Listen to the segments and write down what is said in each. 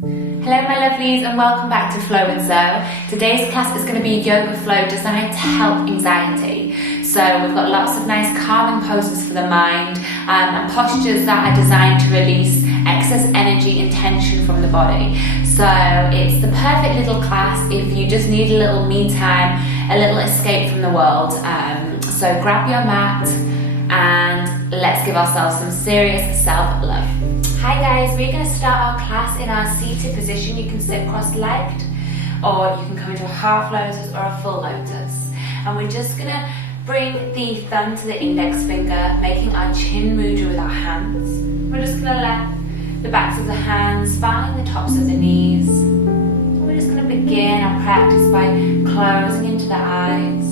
Hello my lovelies and welcome back to Flow with Zoe. Today's class is going to be a yoga flow designed to help anxiety. So we've got lots of nice calming poses for the mind and postures that are designed to release excess energy and tension from the body. So it's the perfect little class if you just need a little me time, a little escape from the world. So grab your mat and let's give ourselves some serious self-love. Hi guys, we're going to start our class in our seated position. You can sit cross-legged or you can come into a half lotus or a full lotus. And we're just going to bring the thumb to the index finger, making our chin mudra with our hands. We're just going to let the backs of the hands find the tops of the knees. We're just going to begin our practice by closing into the eyes,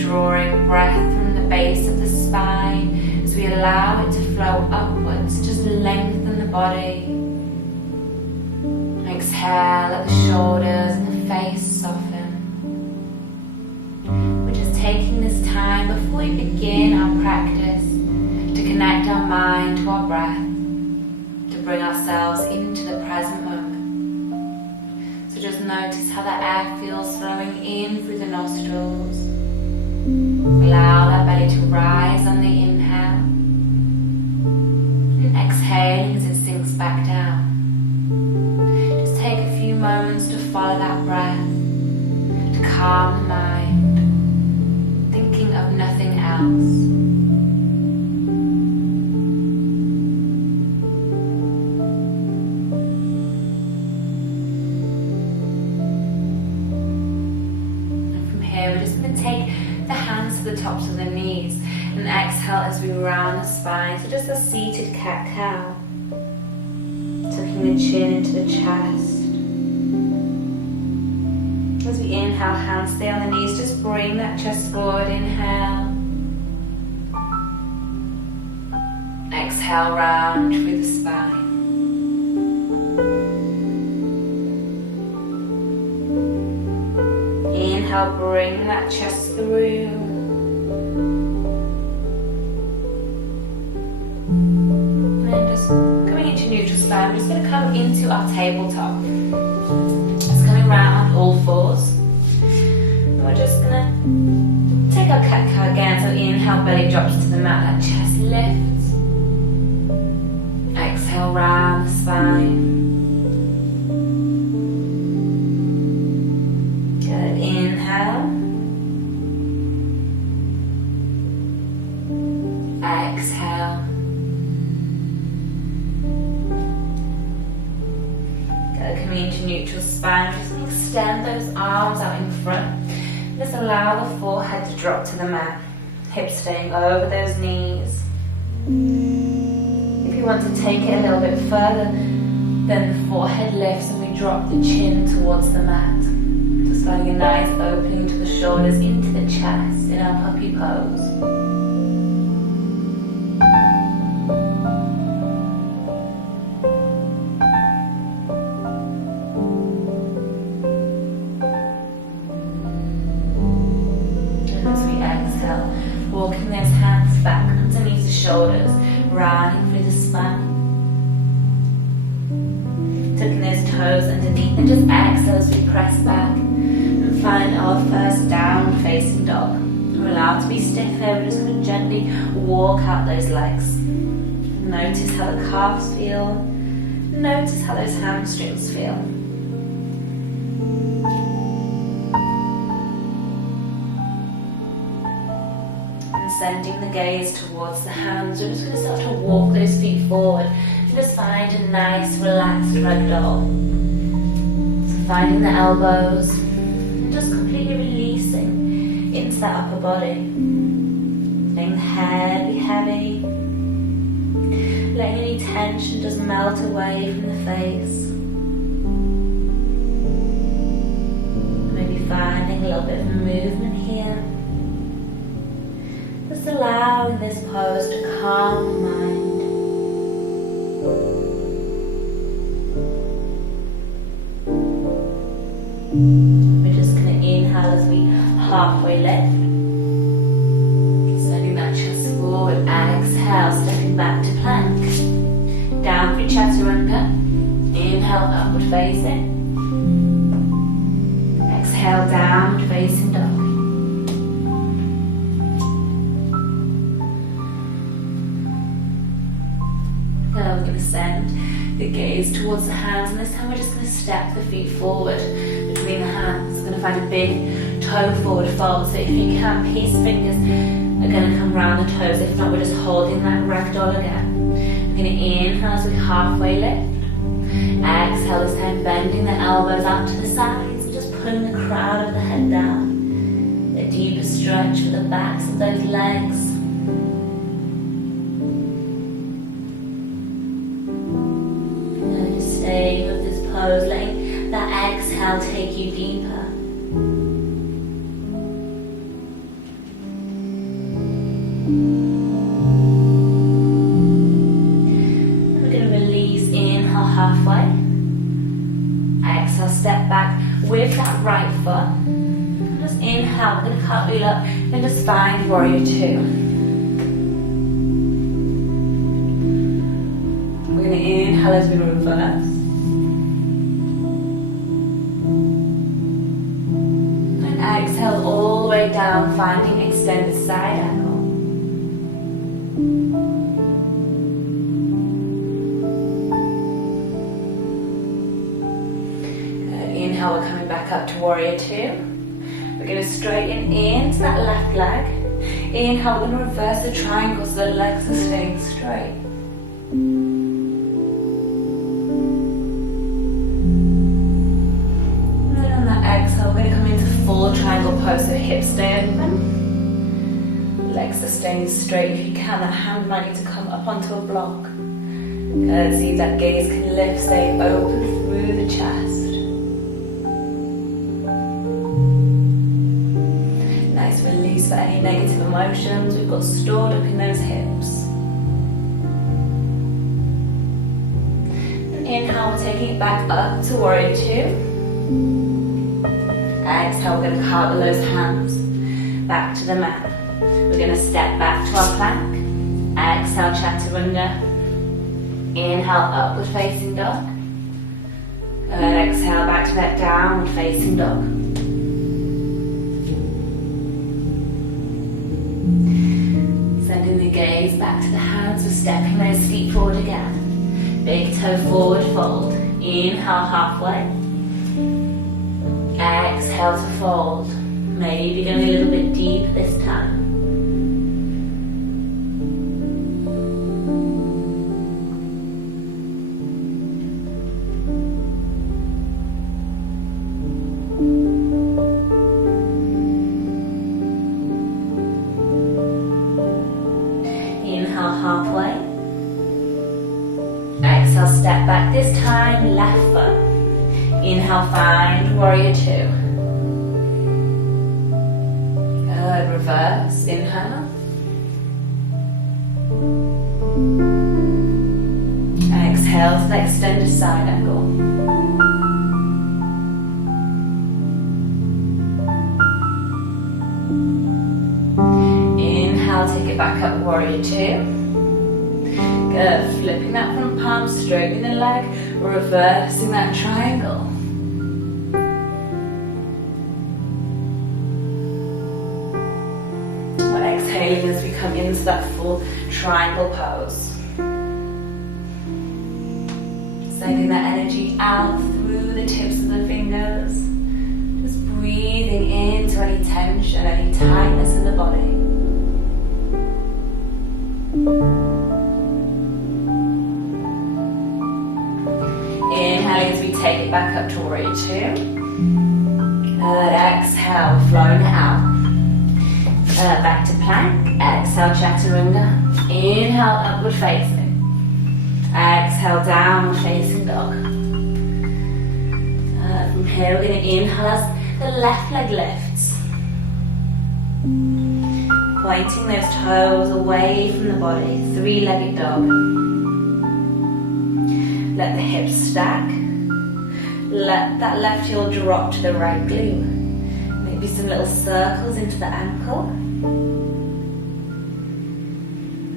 drawing breath from the base of the spine. We allow it to flow upwards, just lengthen the body. Exhale, let the shoulders and the face soften. We're just taking this time before we begin our practice to connect our mind to our breath, to bring ourselves into the present moment. So just notice how the air feels flowing in through the nostrils. Allow that belly to rise on the inhale. Exhaling as it sinks back down. Just take a few moments to follow that breath, to calm the mind, thinking of nothing else. And from here we're just going to take the hands to the tops of the knees and exhale as we round the spine. So just a seated cat-cow, tucking the chin into the chest. As we inhale, hands stay on the knees, just bring that chest forward, inhale. Exhale, round through the spine. Inhale, bring that chest through. I'm just going to come into our tabletop. Just coming round all fours. And we're just going to take our cat-cow again. So inhale, belly drops to the mat, that chest lifts. Exhale, round the spine. Good, inhale. Exhale. Coming into neutral spine, just extend those arms out in front. Just allow the forehead to drop to the mat, hips staying over those knees. If you want to take it a little bit further, then the forehead lifts and we drop the chin towards the mat. Just finding a nice opening to the shoulders, into the chest in our puppy pose. Walking those hands back underneath the shoulders, rounding through the spine. Tucking those toes underneath and just exhale as we press back and find our first down facing dog. We're allowed to be stiff here, we're just going to gently walk out those legs. Notice how the calves feel, notice how those hamstrings feel. Sending the gaze towards the hands, we're just going to start to walk those feet forward and just find a nice relaxed ragdoll. So finding the elbows and just completely releasing into that upper body. Letting the head be heavy. Letting any tension just melt away from the face. Maybe finding a little bit of movement here. Just allowing this pose to calm the mind. We're just going to inhale as we halfway lift. Sending that chest forward. Exhale, stepping back to plank. Down through chaturanga. Inhale, upward facing. Exhale, downward facing dog. Now we're going to send the gaze towards the hands, and this time we're just going to step the feet forward between the hands. We're going to find a big toe forward fold, so if you can, peace fingers are going to come around the toes. If not, we're just holding that ragdoll again. We're going to inhale as we halfway lift. Exhale this time, bending the elbows out to the sides, and just pulling the crown of the head down. A deeper stretch for the backs of those legs. And just staying with this pose, letting that exhale take you deeper. Halfway. Exhale, step back with that right foot. And just inhale, we're going to cartwheel up into spine warrior two. We're going to inhale as we reverse. And exhale all the way down, finding extended side angle. We're coming back up to warrior two. We're going to straighten into that left leg. Inhale, we're going to reverse the triangle so the legs are staying straight. And then on that exhale, we're going to come into full triangle pose, so hips stay open. Legs are staying straight. If you can, that hand might need to come up onto a block. Good, see if that gaze can lift, stay open through the chest. Release for any negative emotions we've got stored up in those hips. And inhale, we're taking it back up to warrior two. Exhale, we're going to cartwheel those hands back to the mat. We're going to step back to our plank. Exhale, chaturanga. Inhale, upward facing dog. And exhale, back to that downward facing dog. Sending the gaze back to the hands, we're stepping those feet forward again. Big toe forward fold. Inhale halfway. Exhale to fold. Maybe going a little bit deep this time. Halfway. Exhale, step back this time, left foot. Inhale, find warrior two. Good, reverse, inhale. Exhale to the extended side angle. Inhale, take it back up, warrior two. Good, flipping that front palm, straightening the leg, reversing that triangle. We're exhaling as we come into that full triangle pose. Sending that energy out through the tips of the fingers. Just breathing into any tension, any tightness in the body. Inhaling as we take it back up to warrior two. Good, exhale, flowing it out. Back to plank. Exhale, chaturanga. Inhale, upward facing. Exhale, downward facing dog. From here, we're going to inhale as the left leg lifts. Pointing those toes away from the body. Three-legged dog. Let the hips stack. Let that left heel drop to the right glute. Maybe some little circles into the ankle.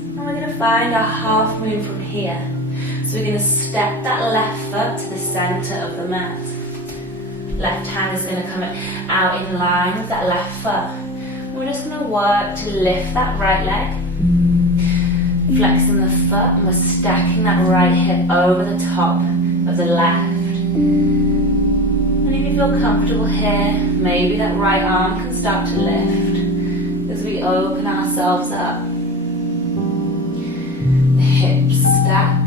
And we're going to find our half moon from here. So we're going to step that left foot to the centre of the mat. Left hand is going to come out in line with that left foot. We're just going to work to lift that right leg. Flexing the foot, and we're stacking that right hip over the top of the left. And if you feel comfortable here, maybe that right arm can start to lift as we open ourselves up. The hips stacked.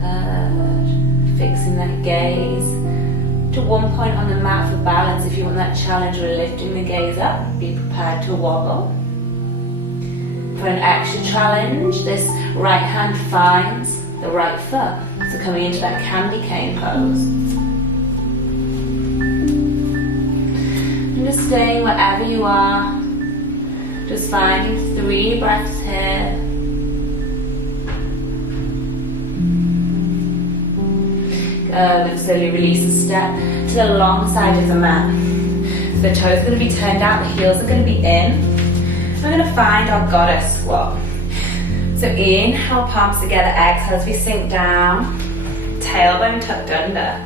Good. Fixing that gaze to one point on the mat for balance. If you want that challenge, we're lifting the gaze up. Be prepared to wobble. For an extra challenge, this right hand finds the right foot. So coming into that candy cane pose. And just staying wherever you are. Just finding 3 breaths here. Good, and slowly release and step to the long side of the mat. So the toes are going to be turned out, the heels are going to be in. We're going to find our goddess squat. So inhale, palms together, exhale as we sink down, tailbone tucked under.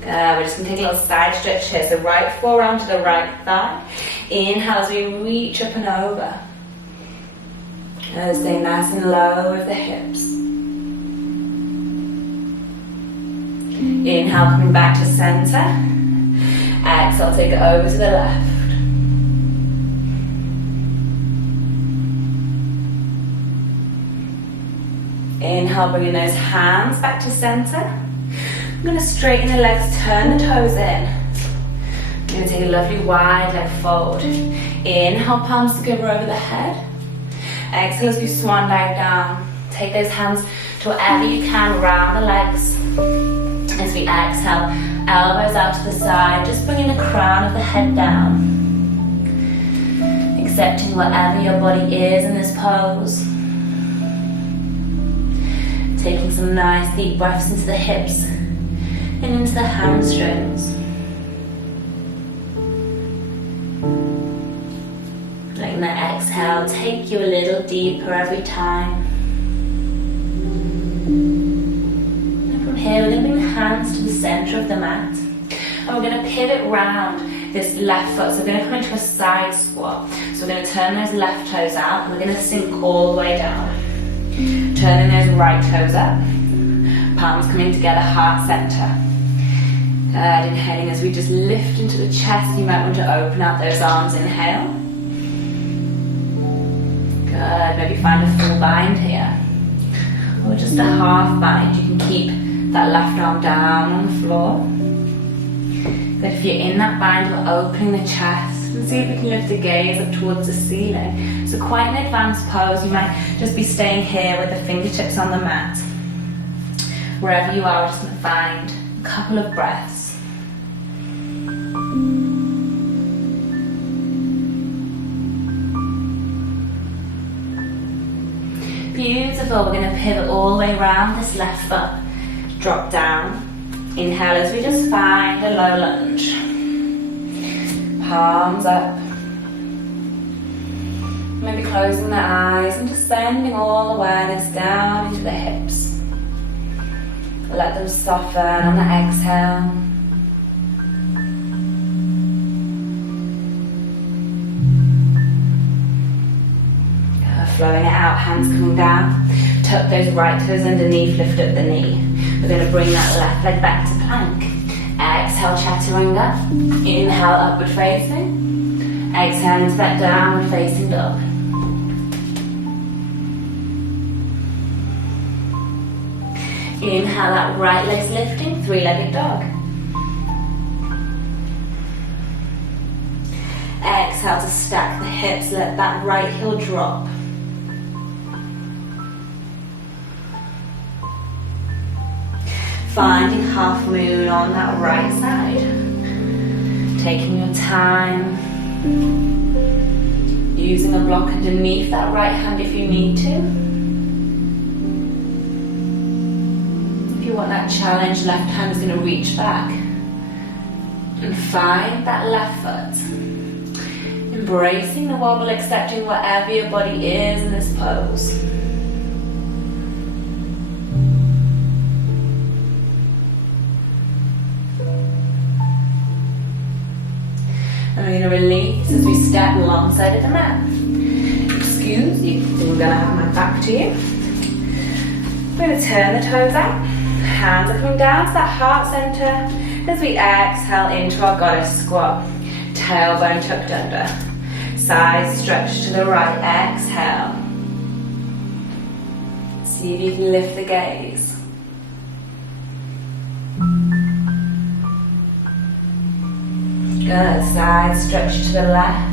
Good, we're just going to take a little side stretch here. So right forearm to the right thigh. Inhale as we reach up and over. Good, stay nice and low with the hips. Inhale, coming back to center. Exhale, take it over to the left. Inhale, bringing those hands back to center. I'm going to straighten the legs, turn the toes in. I'm going to take a lovely wide leg fold. Inhale, palms together over the head. Exhale as we swan dive down. Take those hands to wherever you can around the legs. As we exhale, elbows out to the side, just bringing the crown of the head down. Accepting whatever your body is in this pose. Taking some nice deep breaths into the hips and into the hamstrings. Letting that exhale take you a little deeper every time. And from here we're going to bring the hands to the centre of the mat. And we're going to pivot round this left foot. So we're going to come into a side squat. So we're going to turn those left toes out and we're going to sink all the way down. Turning those right toes up, palms coming together, heart center. Good, inhaling as we just lift into the chest. You might want to open out those arms, inhale. Good, maybe find a full bind here. Or just a half bind. You can keep that left arm down on the floor. But if you're in that bind, we're opening the chest. And see if we can lift the gaze up towards the ceiling. So quite an advanced pose. You might just be staying here with the fingertips on the mat. Wherever you are, we're just going to find a couple of breaths. Beautiful. We're going to pivot all the way around this left foot. Drop down. Inhale as we just find a low lunge. Palms up. Maybe closing the eyes and just sending all awareness down into the hips. Let them soften on the exhale. Flowing it out, hands coming down. Tuck those right toes underneath, lift up the knee. We're going to bring that left leg back to plank. Exhale, chaturanga. Inhale, upward facing. Exhale into that downward facing dog. Inhale, that right leg's lifting, 3-legged dog. Exhale to stack the hips, let that right heel drop. Finding half moon on that right side. Taking your time. Using a block underneath that right hand if you need to. If you want that challenge, left hand is going to reach back. And find that left foot. Embracing the wobble, accepting whatever your body is in this pose. alongside of the mat. Excuse you, I'm gonna have my back to you. We're gonna turn the toes out. Hands are coming down to that heart center as we exhale into our goddess squat. Tailbone tucked under. Side stretch to the right, exhale. See if you can lift the gaze. Good, side stretch to the left.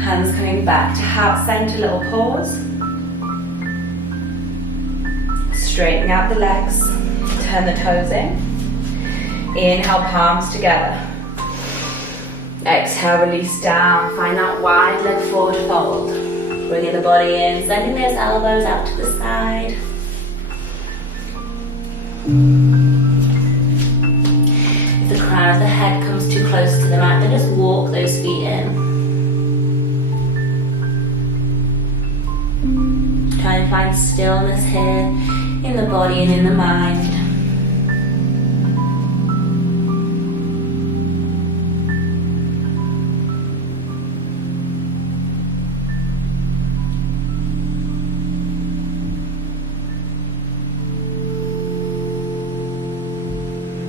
Hands coming back to heart center, little pause. Straightening out the legs, turn the toes in. Inhale, palms together. Exhale, release down. Find that wide leg forward fold. Bringing the body in, sending those elbows out to the side. If the crown of the head comes too close to the mat, then just walk those feet in. Try and find stillness here in the body and in the mind.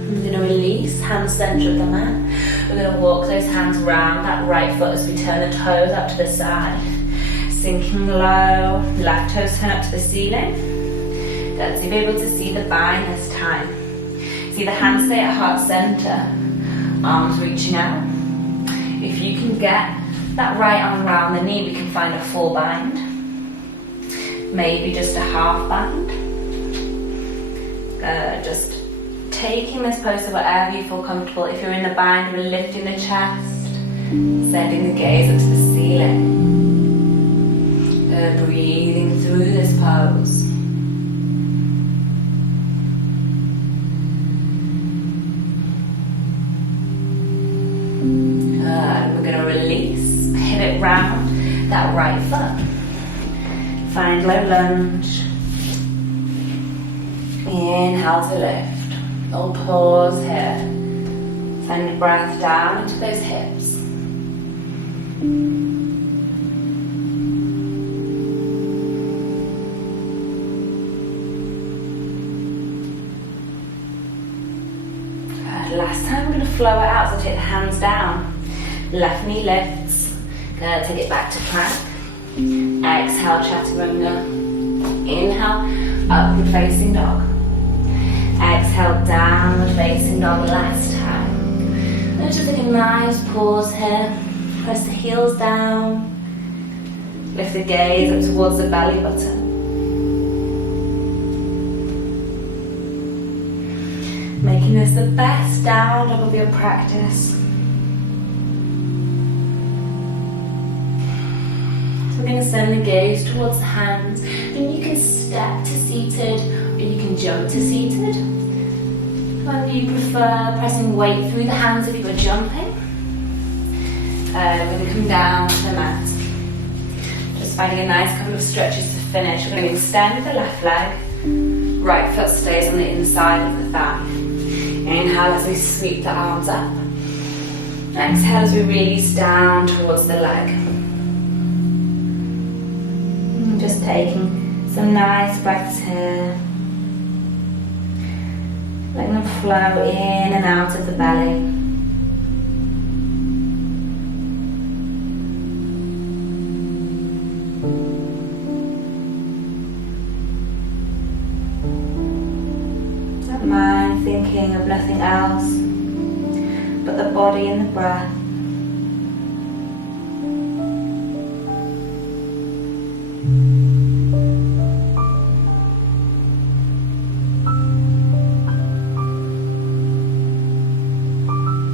I'm going to release, hands center of the mat. We're going to walk those hands round that right foot as we turn the toes up to the side. Sinking low, left toes turn up to the ceiling. Good, so you'll be able to see the bind this time. See the hands stay at heart center, arms reaching out. If you can get that right arm around the knee, we can find a full bind. Maybe just a half bind. Good, just taking this pose to whatever you feel comfortable. If you're in the bind, we're lifting the chest, sending the gaze up to the ceiling. Breathing through this pose. We're going to release, pivot round that right foot. Find low lunge. Inhale to lift. Little pause here. Send the breath down into those hips. Last time we're going to flow it out, so take the hands down. Left knee lifts. Good, take it back to plank. Exhale, chaturanga. Inhale, upward facing dog. Exhale, downward facing dog last time. Let's just take a nice pause here. Press the heels down. Lift the gaze up towards the belly button. Making this the best down dog of your practice. So we're going to send the gaze towards the hands. And you can step to seated or you can jump to seated. Whatever you prefer, pressing weight through the hands if you are jumping. We're going to come down to the mat. Just finding a nice couple of stretches to finish. We're going to extend the left leg. Right foot stays on the inside of the thigh. Inhale as we sweep the arms up. Exhale as we release down towards the leg. Just taking some nice breaths here. Letting them flow in and out of the belly. Mind thinking of nothing else but the body and the breath.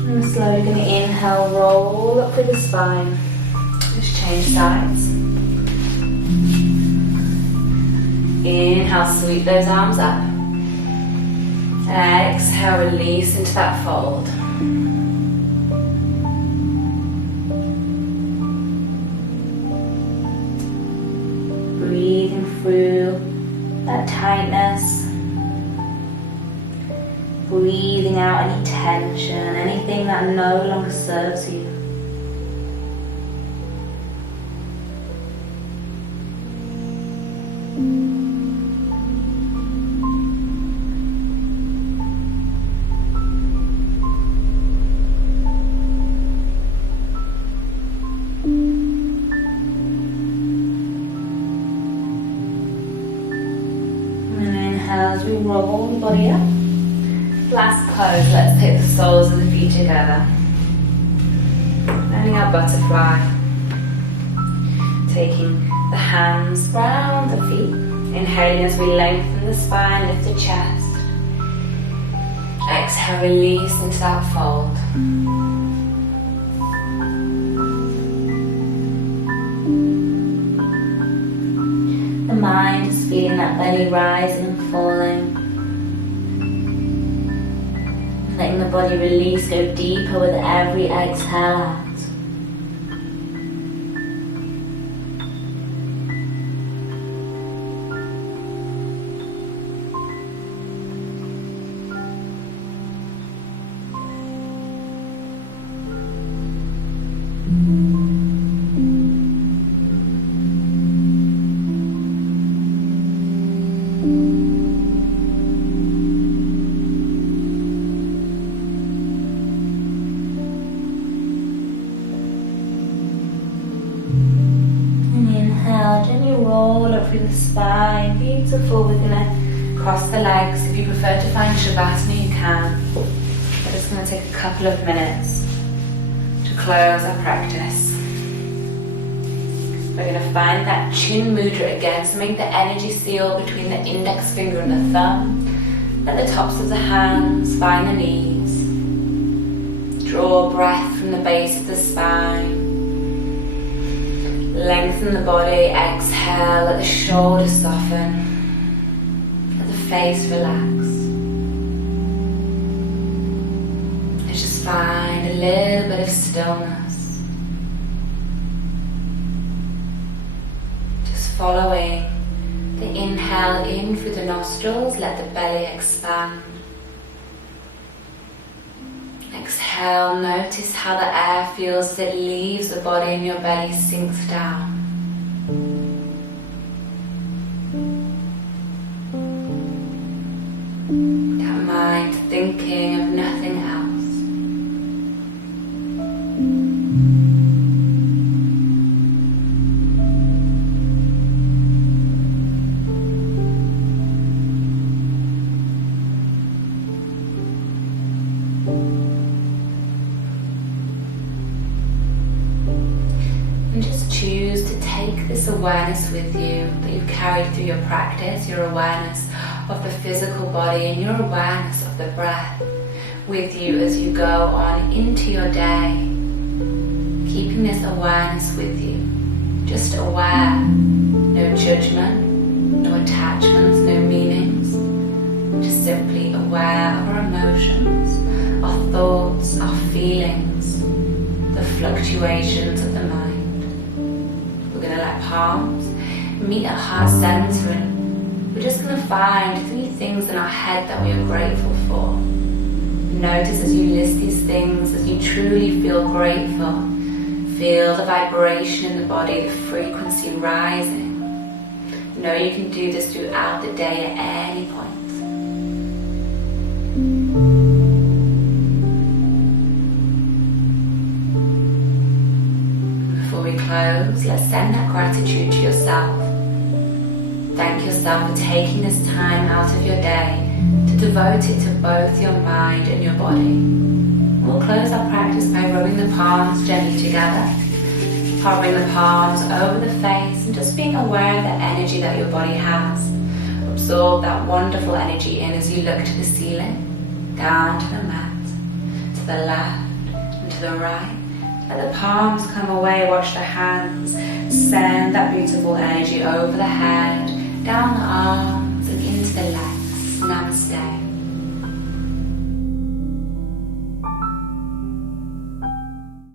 And we're slowly going to inhale, roll up through the spine. Just change sides. Inhale, sweep those arms up. Exhale, release into that fold. Breathing through that tightness tension, anything that no longer serves you. As we roll the body up. Last pose, let's take the soles of the feet together. Landing our butterfly. Taking the hands round the feet. Inhaling as we lengthen the spine, lift the chest. Exhale, release into that fold. The mind is feeling that belly rising and falling. Letting the body release, go deeper with every exhale out. Gently roll up through the spine, beautiful. We're going to cross the legs. If you prefer to find Shavasana, you can. We're just going to take a couple of minutes to close our practice. We're going to find that chin mudra again, so make the energy seal between the index finger and the thumb. Let the tops of the hands find the knees. Draw breath from the base of the spine. Lengthen the body, exhale, let the shoulders soften, let the face relax. Let's just find a little bit of stillness. Just following the inhale in through the nostrils, let the belly expand. Exhale, notice how the air feels as it leaves the body and your belly sinks down. That mind thinking of nothing else. And just choose to take this awareness with you that you've carried through your practice, your awareness of the physical body and your awareness of the breath with you as you go on into your day. Keeping this awareness with you, just aware, no judgment, no attachments, no meanings, just simply aware of our emotions, our thoughts, our feelings, the fluctuations of the mind. We're going to let palms meet at heart center, and we're just going to find 3 things in our head that we are grateful for. Notice as you list these things, as you truly feel grateful, feel the vibration in the body, the frequency rising. Know you can do this throughout the day at any point. Close, let's send that gratitude to yourself. Thank yourself for taking this time out of your day to devote it to both your mind and your body. We'll close our practice by rubbing the palms gently together, hovering the palms over the face and just being aware of the energy that your body has. Absorb that wonderful energy in as you look to the ceiling, down to the mat, to the left and to the right. Let the palms come away, watch the hands send that beautiful energy over the head, down the arms and into the legs. Namaste.